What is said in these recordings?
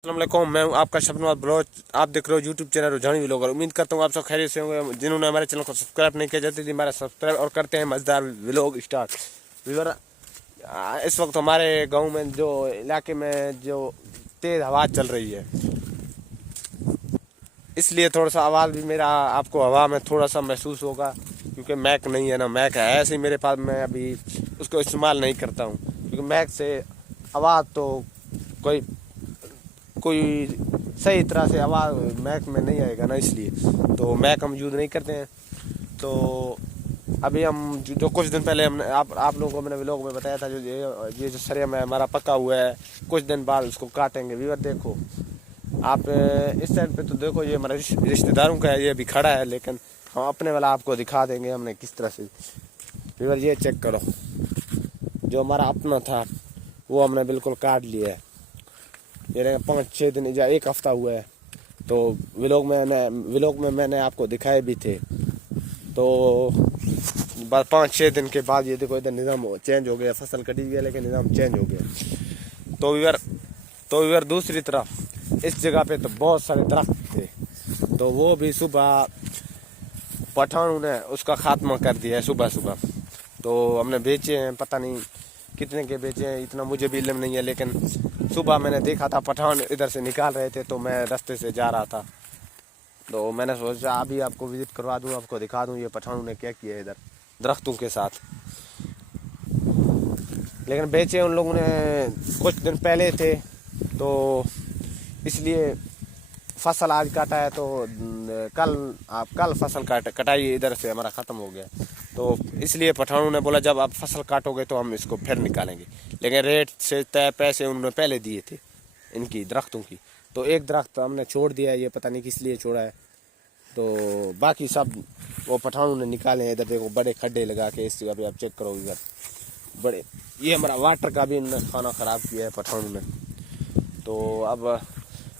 अस्सलाम वालेकुम, मैं हूं आपका शबनवाज ब्लॉग। आप देख रहे हो यूट्यूब चैनल रुझानी व्लॉगर। उम्मीद करता हूं आप सब खैरियत से होंगे। जिन्होंने हमारे चैनल को सब्सक्राइब नहीं किया जाते हमारा सब्सक्राइब और करते हैं मजेदार व्लॉग स्टार्ट। व्यूअर, इस वक्त हमारे गांव में जो इलाके में जो तेज़ हवा चल रही है, इसलिए थोड़ा सा आवाज़ भी मेरा आपको हवा में थोड़ा सा महसूस होगा, क्योंकि मैक नहीं है ना। मैक है ऐसे ही मेरे पास, मैं अभी उसको इस्तेमाल नहीं करता हूँ, क्योंकि मैक से आवाज़ तो कोई सही तरह से आवाज़ मैक में नहीं आएगा ना, इसलिए तो मैक हम यूज़ नहीं करते हैं। तो अभी हम जो कुछ दिन पहले हमने आप लोगों को मैंने व्लॉग में बताया था, जो ये जो सरिया है हमारा पका हुआ है, कुछ दिन बाद उसको काटेंगे। व्यूअर देखो आप इस साइड पे, तो देखो ये हमारे रिश्तेदारों का है, ये अभी खड़ा है, लेकिन हम अपने वाला आपको दिखा देंगे हमने किस तरह से। व्यूअर ये चेक करो, जो हमारा अपना था वो हमने बिल्कुल काट लिया है। ये 5-6 दिन या एक हफ्ता हुआ है। तो व्लॉग में मैंने आपको दिखाए भी थे। तो बस 5-6 दिन के बाद ये देखो इधर निज़ाम चेंज हो गया। फसल कटी गई है लेकिन निज़ाम चेंज हो गया। तो व्यूअर दूसरी तरफ इस जगह पे तो बहुत सारे दरख्त थे, तो वो भी सुबह पठानों ने उसका खात्मा कर दिया है सुबह सुबह। तो हमने बेचे हैं, पता नहीं कितने के बेचे हैं, इतना मुझे भी इल्म नहीं है, लेकिन सुबह मैंने देखा था पठान इधर से निकाल रहे थे, तो मैं रास्ते से जा रहा था, तो मैंने सोचा अभी आपको विजिट करवा दूं, आपको दिखा दूं ये पठानों ने क्या किया है इधर दरख्तों के साथ। लेकिन बेचे उन लोगों ने कुछ दिन पहले थे, तो इसलिए फसल आज काटा है, तो कल फसल कटाई इधर से हमारा ख़त्म हो गया। तो इसलिए पठानों ने बोला जब आप फसल काटोगे तो हम इसको फिर निकालेंगे, लेकिन रेट से तय पैसे उन्होंने पहले दिए थे इनकी दरख्तों की। तो एक दरख्त हमने छोड़ दिया है, ये पता नहीं किस लिए छोड़ा है। तो बाकी सब वो पठानों ने निकाले हैं। इधर देखो बड़े खड्डे लगा के इस जगह पे आप चेक करो इधर बड़े। ये हमारा वाटर का भी इन्होंने खाना ख़राब किया है पठानों ने। तो अब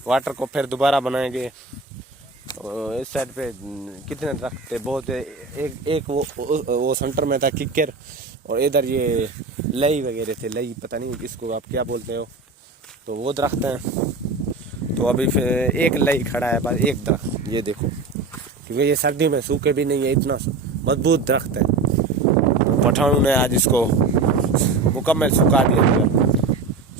वाटर को फिर दोबारा बनाएंगे। इस साइड पे कितने दरख्त थे, बहुत एक वो सेंटर में था किक्कर, और इधर ये लई वगैरह थे, लई पता नहीं इसको आप क्या बोलते हो, तो वो दरख्त हैं। तो अभी फिर एक लई खड़ा है बस, एक दरख्त ये देखो, क्योंकि ये सर्दी में सूखे भी नहीं है, इतना मजबूत दरख्त है। तो पठानों ने आज इसको मुकम्मल सुखा दिया।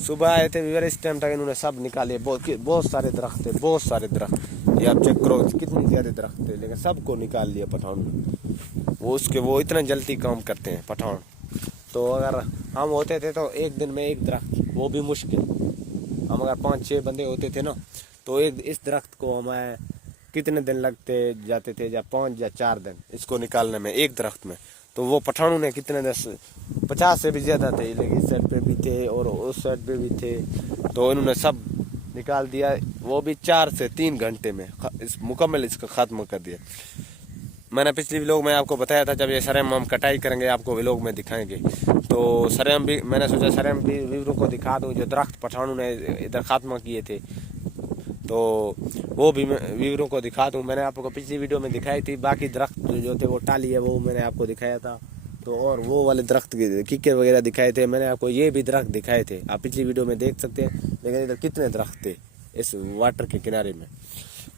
सुबह आए थे व्यूअर, इस टाइम तक इन्होंने सब निकाले। बहुत सारे दरख्त थे, बहुत सारे दरख्त, ये आप चेक करो कितने ज़्यादा दरख्त थे, लेकिन सबको निकाल लिया पठान ने। वो इतना जल्दी काम करते हैं पठान। तो अगर हम होते थे तो एक दिन में एक दरख्त, वो भी मुश्किल, हम अगर 5-6 बंदे होते थे ना, तो इस दरख्त को हमें कितने दिन लगते जाते थे, या 5 या 4 दिन इसको निकालने में, एक दरख्त में। तो वो पठानों ने कितने 50 से भी ज़्यादा थे, लेकिन इस साइड पे भी थे और उस साइड पे भी थे, तो इन्होंने सब निकाल दिया। वो भी 4 से 3 घंटे में मुकम्मल इसका ख़त्म कर दिया। मैंने पिछली व्लॉग में आपको बताया था जब ये सरेम हम कटाई करेंगे आपको व्लॉग में दिखाएंगे। तो सरेम भी मैंने सोचा सरेम भी व्यूअरों को दिखा दूँ, जो दरख्त पठानों ने इधर खात्मा किए थे, तो वो भी मैं व्यूअरों को दिखा दूँ। मैंने आपको पिछली वीडियो में दिखाई थी, बाकी दरख्त जो थे वो टाली है, वो मैंने आपको दिखाया था। तो और वो वाले दरख्त किक्कर वगैरह दिखाए थे, मैंने आपको ये भी दरख्त दिखाए थे, आप पिछली वीडियो में देख सकते हैं। लेकिन इधर कितने दरख्त थे इस वाटर के किनारे में।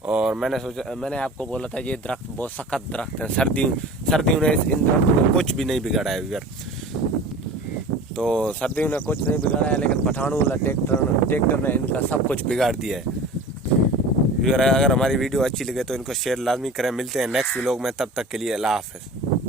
और मैंने आपको बोला था ये दरख्त बहुत सख्त दरख्त है, सर्दियों ने इन दरख्तों में कुछ भी नहीं बिगाड़ा है इधर। तो सर्दियों ने कुछ नहीं बिगाड़ा है, लेकिन पठानों वाला ट्रैक्टर ने इनका सब कुछ बिगाड़ दिया है। अगर हमारी वीडियो अच्छी लगे तो इनको शेयर लाजमी करें। मिलते हैं नेक्स्ट व्लॉग में, तब तक के लिए अल्लाह हाफ़िज़।